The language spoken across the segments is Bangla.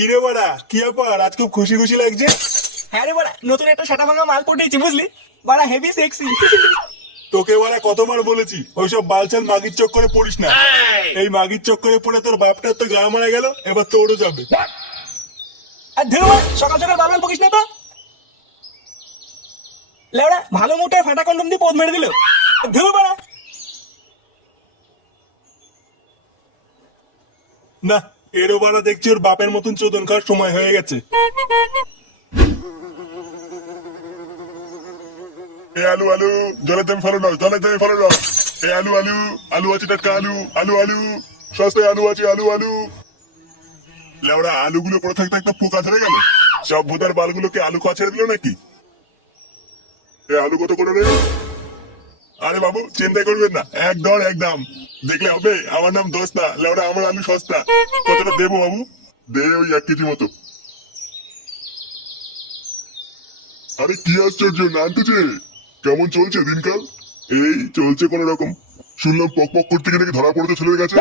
কি রে বাড়া, কি ব্যাপার? আজ খুব খুশি খুশি লাগছে। হ্যাঁ রে বাড়া, নতুন একটা সাটা ভাঙা মাল পটিয়েছি বুঝলি। বাড়া হেভি সেক্সি। তোকে বাড়া কতবার বলেছি ওইসব বালচাল মাগির চক্করে পড়িস না। এই মাগির চক্করে পড়ে তোর বাপটার তো গা মারা গেল, এবার তোরও যাবে। আর ধেউ সকাল সকাল বারবার বকিস না তো। লেওড়া ভালো মোটে ফাটা কন্ডম দিয়ে পদ মেরে দিল। ধেউ বাড়া। না, এরও বাড়া দেখছি ওর বাপের মতন চোদন খাওয়ার সময় হয়ে গেছে। এ আলু আলু, জলে তুমি ফেলো না, জলে তুমি ফেলো না। এ আলু আলু, আলু আছে টাটকা আলু, আলু আলু, সস্তায় আলু আছে, আলু আলু। লেওড়া আলুগুলো পড়ে থাকতে একটা পোকা ধরে গেল। সব ভোদার বালগুলোকে আলু খাওয়া ছেড়ে দিল নাকি? এ আলু কত করে রে? আরে বাবু চিন্তা করবেন না, একদম দেখলে হবে। আমার নাম দোস্তা, লেওড়া আমার আলু সস্তা। কতটা দেবো বাবু? দে ওই 1 কেজি মতো। আরে কি আশ্চর্য নানটুছে, কেমন চলছে দিনকাল? এই চলছে কোন রকম। শুনলাম পক পক করতে গিয়ে নাকি ধরা পড়েছে ছেলের কাছে,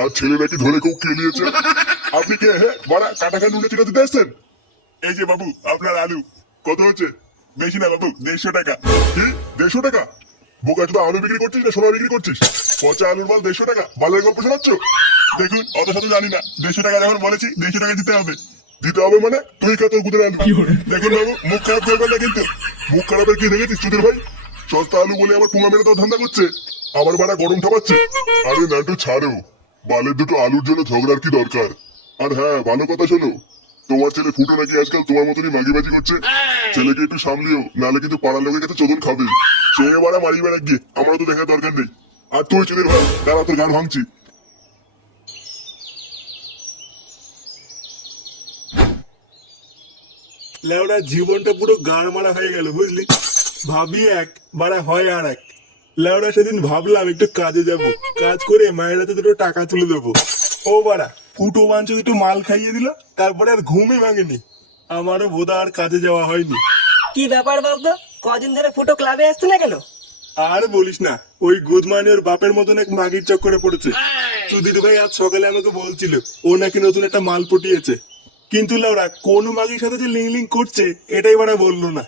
আর ছেলে নাকি ধরে কেউ কেলিয়েছে। আপনি কে হে বড়া, কাটা কান উল্টে চিটা দিতে আসছেন? এই যে বাবু আপনার আলু কত হচ্ছে? বেশি না বাবু, 150 টাকা। কি 150 টাকা? বোকা চোদা, আলু বিক্রি করছিস না সোনা বিক্রি করছিস? পচা আলুর বাল 150 টাকা, বালের গল্প শোনাচ্ছ? দেখুন অত শত জানি না, 150 টাকা যখন বলেছি 150 টাকা দিতে হবে। দিতে হবে মানে তুই কত গুদের আলু। দেখুন বাবু মুখ খারাপ করবেন না কিন্তু। মুখ খারাপের কি দেখেছিস চুদির ভাই? সস্তা আলু বলে আবার পুঙা মেরে তো ধান্দা করছে, আবার বাড়া গরম ঠাপাচ্ছে। আরে নান্টু ছাড়ো, বালের দুটো আলুর জন্য ঝগড়ার কি দরকার? আর হ্যাঁ ভালো কথা শোনো, তোমার ছেলে ফুটো নাকি আজকাল তোমার মতনই মাগিবাজি করছে। ছেলেকে একটু সামলিও, নাহলে কিন্তু পাড়ার লোকের কাছে চোদন খাবে। সে এবার মারি বেড়া গিয়ে আমারও তো দেখার দরকার নেই। আর তুই চুদির ভাই তারা তোর গান ভাঙছি। লেওড়া জীবনটা পুরো গাড় মারা হয়ে গেল বুঝলি। ভাবি এক, বাড়া হয় আর এক। লেওড়া সেদিন ভাবলাম একটু কাজে যাব, কাজ করে মায়ের হাতে দুটো টাকা তুলে দেবো। ও বাড়া ফুটো মাংস দুটো মাল খাইয়ে দিল, তারপরে আর ঘুমই ভাঙেনি। আমারও বোধা আর কাজে যাওয়া হয়নি। কি ব্যাপার বলতো, কদিন ধরে ফুটো ক্লাবে আসছে না কেন? আর বলিস না, ওই গুদমানি ওর বাপের মতন এক মাগির চক্করে পড়েছে। সুধীর ভাই আজ সকালে আমাকে বলছিল ও নাকি নতুন একটা মাল পটিয়েছে, কিন্তু লাউরা কোন মাগির সাথে যে লিং লিং করছে এটাই বাড়া বললো না।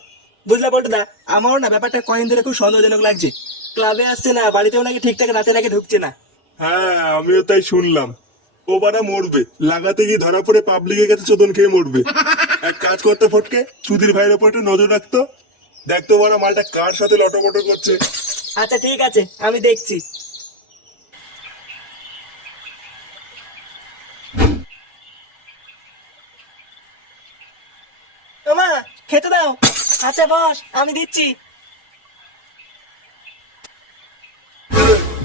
বুঝলা বলতো দা, আমারও না ব্যাপারটা কয়েকদিন ধরে খুব সন্দেহজনক লাগছে। ক্লাবে আসছে না, বাড়িতেও নাকি ঠিকঠাক রাতে নাকি ঢুকছে না। হ্যাঁ আমিও তাই শুনলাম। ও বাড়া মরবে, লাগাতে গিয়ে ধরা পড়ে পাবলিকের কাছে চোদন খেয়ে মরবে। এক কাজ করতে ফটকে, সুধীর ভাইয়ের উপর একটু নজর রাখতো। দেখতো বাড়া মালটা কার সাথে লটপটো করছে। আচ্ছা ঠিক আছে, আমি দেখছি। মা খেতে দাও। আচ্ছা বস, আমি দিচ্ছি।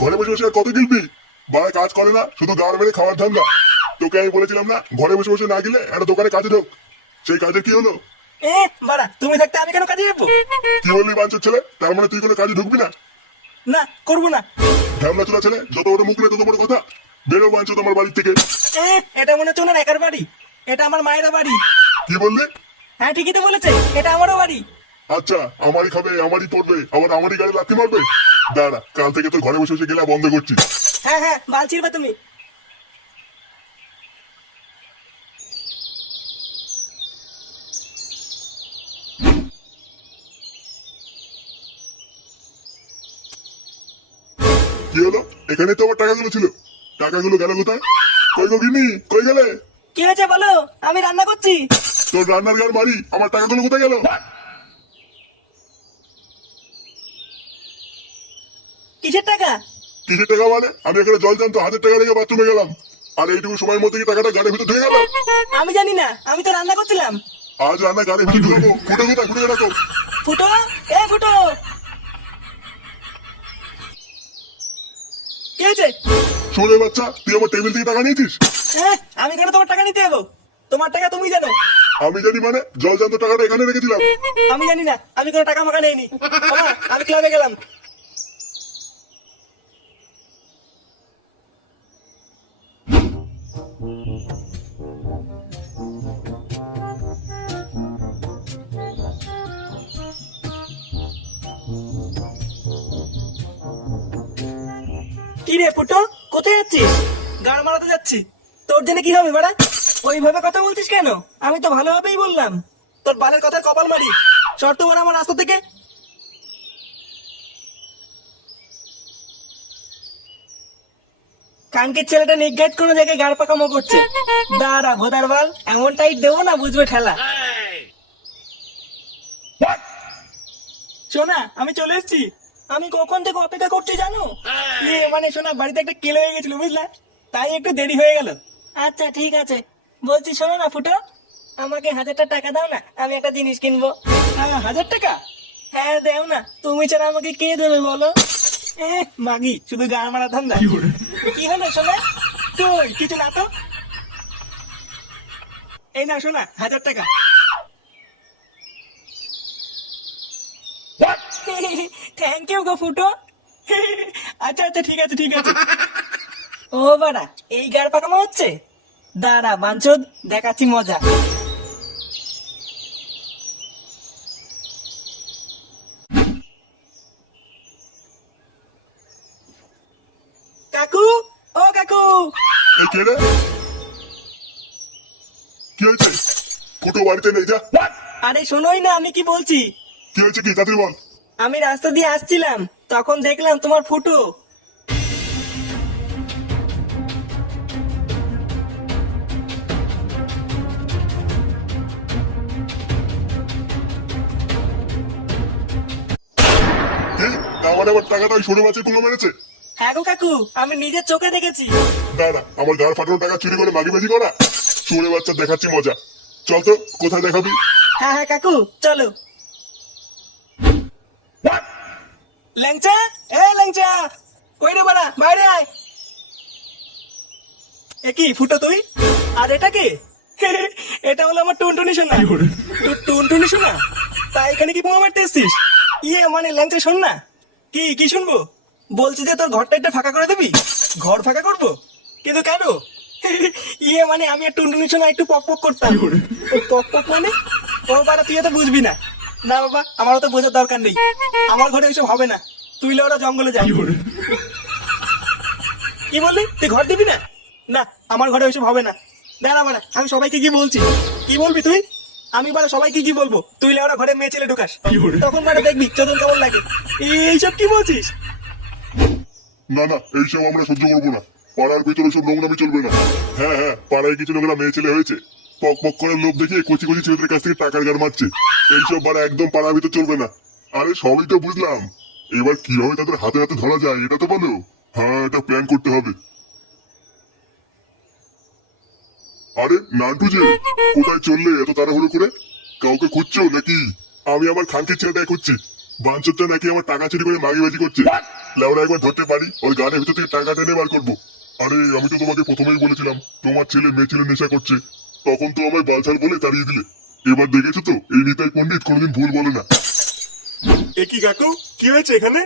ঘরে বসে বসে আর কত গিলবি? বাড়া কাজ করে না, শুধু গাড় মেরে খাওয়ার ধান্দা। তোকে আমি বলেছিলাম না ঘরে বসে বসে না গেলে একটা দোকানে কাজে ঢোক। সেই কাজের কি হলো? এ বাড়া, তুমি থাকতে আমি কেন কাজে যাবো? কি বললি বাঞ্চোর ছেলে? তার মানে তুই কোনো কাজে ঢুকবি না? না, করবো না। ঢ্যামলা চোদা ছেলে, যত বড় মুখ নেই তত বড় কথা। বেরো বাঞ্চো তোমার বাড়ির থেকে। এ, এটা মনে হচ্ছে ওনার একার বাড়ি। এটা আমার মায়ের বাড়ি। কি বললি? হ্যাঁ ঠিকই তো বলেছে, এটা আমারও বাড়ি। আচ্ছা আমারই খাবে, আমারই পড়বে, আবার আমারই গাড়ি লাথি মারবে? দাঁড়া, কাল থেকে তোর ঘরে বসে বসে গেলা বন্ধ করছি। হ্যাঁ হ্যাঁ, বাল ছিড়বা তুমি। কি হলো? এখানে তো আমার টাকাগুলো ছিল, টাকাগুলো গেল কোথায়? কই গো গিন্নি, কই গেলে? কি হয়েছে বলো, আমি রান্না করছি। তোর রান্নার গাড় মারি, আমার টাকাগুলো কোথায় গেল? কিসের টাকা? কিসের টাকা মানে? আমি এখানে জল জানতো 1000 টাকা রেখে বাথরুমে গেলাম, আর এইটুকু সময়ের মধ্যে কি টাকাটা গাড়ির ভিতর ঢুকে গেল? আমি জানি না, আমি তো রান্না করছিলাম। আজ রান্না গাড়ির ভিতর ঢুকাবো। ফুটো কোথায়? ফুটো রাখো। ফুটো, এ ফুটো। কি হয়েছে? শোনে বাচ্চা, তুই আমার টেবিল থেকে টাকা নিয়েছিস? হ্যাঁ, আমি কেন তোমার টাকা নিতে যাবো? তোমার টাকা তুমি জানো। আমি জানি মানে? জল জানতো টাকাটা এখানে রেখেছিলাম। আমি জানি না, আমি কোনো টাকা মাকা নেইনি। বাবা, আমি ক্লাবে গেলাম। কি রে ফুটো, কোথায় যাচ্ছিস? গাড় মারাতে যাচ্ছি। তোর জন্য কি হবে বাড়া? ওইভাবে কথা বলছিস কেন? আমি তো ভালোভাবেই বললাম। তোর বালের কথা কপাল মারি, শর্ত বল আমার রাস্তা থেকে। কানকের ছেলেটা নির্ঘাত কোনো জায়গায় গাড় পাকামো করছে। দাঁড়া ভোদার বাল, এমন টাইট দেবো না বুঝবে ঠেলা। শোনা, আমি চলে এসেছি। আমি কখন থেকে অপেক্ষা করছি জানো? মানে শোনা, বাড়িতে একটা কেলে হয়ে গেছিল বুঝলা, তাই একটু দেরি হয়ে গেল। আচ্ছা ঠিক আছে। বলছি শোনো না ফুটো, আমাকে 1000 টাকা দাও না, আমি একটা জিনিস কিনবো। 1000 টাকা? হ্যাঁ দেও না, তুমি ছাড়া আমাকে কে দেবে বলো? মাগি শুধু গান মারা ধান্দা। কি হলো শোনা? কই কিছু না তো। এই না শোনা, 1000 টাকা। থ্যাংক ইউ গো ফুটো। আচ্ছা আচ্ছা ঠিক আছে ঠিক আছে। ও বাড়া, এই গাড় পাকামো হচ্ছে? দাঁড়া বাঞ্চদ, দেখাচ্ছি মজা। কাকু, ও কাকু। এই কে রে? কি হয়েছে? ফুটো বাড়িতে নেই, যা। আরে শোনোই না আমি কি বলছি। কি হয়েছে, কি তাড়াতাড়ি বল। আমি রাস্তা দিয়ে আসছিলাম, তখন দেখলাম তোমার ফুটো। কি? আমার আবার টাকাটা ওই সরু মাছে কুলো মেরেছে? হ্যাঁ গো কাকু, আমি নিজের চোখে দেখেছি। দাঁড়া, আমার গাড় ফাটানো টাকা চুরি করে মাগিবাজি করা? সরে বাচ্চা, দেখাচ্ছি মজা। চল তো, কোথায় দেখাবি? হ্যাঁ হ্যাঁ কাকু চলো। ল্যাংচা, এ ল্যাংচা, কই রে বাড়া, বাইরে আয়। এ কি ফুটো তুই? আর এটা কে? এটা হলো আমার টুনটুনি সোনা। টুনটুনি সোনা? তা এখানে কি বোমা মারতে এসছিস? মানে ল্যাংচা শোন না। কি কি শুনবো? বলছি যে তোর ঘরটা একটা ফাঁকা করে দিবি। ঘর ফাঁকা করবো? কিন্তু কেন? মানে আমি আর টুনটুনি সোনা একটু পক পক করতাম। পক পক মানে? ও বাড়া, তুই তো বুঝবি না। না বাবা, আমারও তো বোঝার দরকার নেই। আমার ঘরে এসব হবে না। তুই ওরা জঙ্গলে যাই। কি বললি? তুই ঘর দিবি না? না, আমার ঘরে ওইসব হবে না। দাঁড়া বাড়া, আমি সবাইকে কি বলছি। কি বলবি তুই? আমি বাড়া সবাইকে কি বলবো তুই ওরা ঘরে মেয়ে ছেলে ঢুকাস? তখন বাড়া দেখবি চোদন কেমন লাগে। এইসব কি বলছিস? না না, এইসব আমরা সহ্য করবো না। পাড়ার ভিতরে সব নোংরামি চলবে না। হ্যাঁ হ্যাঁ, পাড়ায় কিছু লোকেরা মেয়ে ছেলে হয়েছে, পক পক করে লোভ দেখিয়ে কচি কচি ছেলেদের কাছ থেকে টাকার গাড় মারছে। এইসব বাড়া একদম পাড়ার ভিতর চলবে না। আরে সবই তো বুঝলাম, এবার কিভাবে তাদের হাতে হাতে ধরা যায় এটা তো বলো। হ্যাঁ, এটা প্ল্যান করতে হবে। আরে নান্টু যে, কোথায় চললে এত তাড়াহুড়ো করে? কাউকে খুঁজছো নাকি? আমি আমার খানকে ছেলেটাই খুঁজছি। বাঞ্চরটা নাকি আমার টাকা চুরি করে মাগিবাজি করছে। লেওরা একবার ধরতে পারি, ওই গানের ভিতর থেকে টাকা টেনে বার করবো। আরে আমি তো তোমাকে প্রথমেই বলেছিলাম তোমার ছেলে মেয়ে ছেলে নেশা করছে, তখন তো আমায় বালছাল বলে তাড়িয়ে দিলে। এবার দেখেছো তো, এই নিতাই পণ্ডিত কোনোদিন ভুল বলে না। এ কি কাকু, কি হয়েছে এখানে?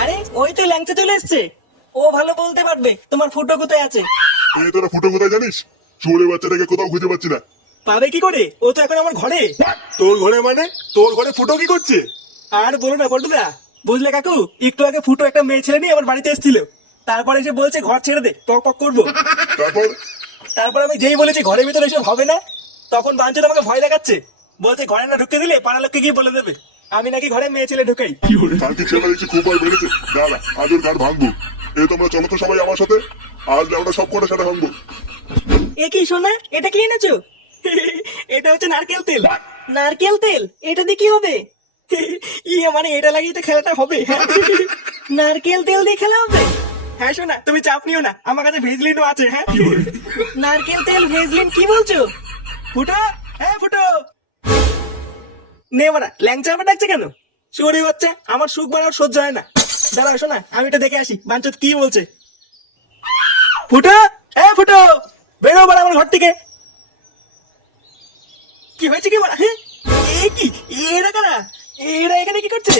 আরে ওই তো ল্যাংচা চলে এসছে। ও ভালো বলতে পারবে তোমার ফুটো কোথায় আছে। এই তোরা ফুটো কোথায় জানিস? চোরে বাচ্চাটাকে কোথাও খুঁজে পাচ্ছি না। পাবে কি করে? ও তো এখন আমার ঘরে। তোর ঘরে মানে? তোর ঘরে ফুটো কি করছে? আর বলো না বলতো না, বুঝলে কাকু, একটু আগে ফুটো একটা মেয়ে ছেলে নিয়ে আমার বাড়িতে এসেছিল। তারপরে এসে বলছে ঘর ছেড়ে দে, পক পক করবো। তারপর? তারপর আমি যেই বলেছি ঘরের ভিতরে এসব হবে না, তখন বাঞ্চত আমাকে ভয় দেখাচ্ছে। বলছে ঘরে না ঢুকতে দিলে পাড়া লোককে গিয়ে বলে দেবে আমি নাকি ঘরে মেয়ে ছেলে ঢুকাই। খানকি ছেলে দেখছি খুব আর বেড়েছে। দাঁড়া, আজ ওর গান ভাঙবো। তোমরা চলো তো সবাই আমার সাথে। আজ আমরা সব কটা সেটা ভাঙবো। এ কি সোনা, এটা কি এনেছো? এটা হচ্ছে নারকেল তেল। নারকেল তেল? এটা দিয়ে কি হবে? মানে এটা লাগিয়ে তো খেলাটা হবে। নারকেল তেল দিয়ে খেলা হবে? হ্যাঁ সোনা, তুমি চাপ নিও না, আমার কাছে ভেজলিনও আছে। হ্যাঁ, নারকেল তেল ভেজলিন কি বলছো? ফুটো, হ্যাঁ ফুটো। নে বাড়া, ল্যাংচা আবার ডাকছে কেন? শুয়োরে বাচ্চা, আমার সুখ বাড়ার সহ্য হয় না। দাঁড়াও শোনা, আমি এটা দেখে আসি বাঞ্চত কি বলছে। ফুটো, হ্যাঁ ফুটো, বেরো বাড়া আমার ঘর থেকে। কি হয়েছে কি বাড়া? হ্যাঁ, এ কি, এরা কারা? এরা এখানে কি করছে?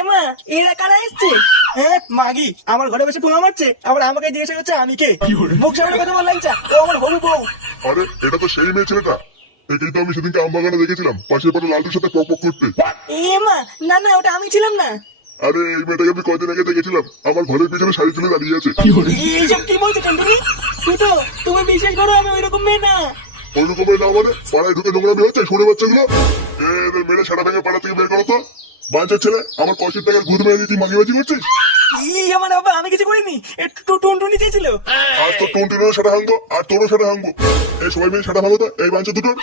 এমা, এরা কারা এসছে? হ্যাঁ মাগি, আমার ঘরে বসে পোঙা মারছে, আবার আমাকে জিজ্ঞাসা করছে আমি কে। মুখ সামনে কথা বল ল্যাংচা, ও আমার হবু বউ। আরে এটা তো সেই মেয়ে ছেলেটা। একেই তো আমি সেদিনকে আমবাগানে দেখেছিলাম পাশের পাড়া লালটুর সাথে পক পক করতে। এমা, না না, ওটা আমি ছিলাম না। আরে এই মেয়েটাকে আমি কয়দিন আগে দেখেছিলাম, আমার ঘরের পিছনে শাড়ি তুলে দাঁড়িয়ে আছে। এইসব কি বলছো টুনটুনি? ফুটো, তুমি বিশ্বাস করো আমি ওইরকম মেয়ে না। ওই রকমের না মানে পাড়ায় ঢুকে নোংরামি হচ্ছে সরে বাচ্চাগুলো। এদের মেরে সাটা ভেঙে পাড়া থেকে বের করো তো। বাঞ্চার ছেলে, আমার পয়সার টাকার ঘুর মেরে দিয়ে তুই মাগিবাজি করছিস। মানে বাবা আমি কিছু করিনি, টুনটুনি চেয়েছিল। আর তো টুনটুনেরও সাটা ভাঙবো, আর তোরও সাটা ভাঙবো। এই সবাই মিলে সাটা ভাঙো তো, এই বাঞ্চা দুটোর।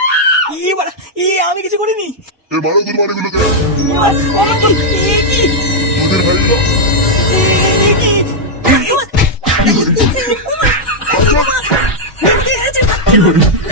আমি কিছু করিনি। এই মারো গুলো মারিগুলোকে। কি দুধের ভাইগুলো। কি বাঞ্চা।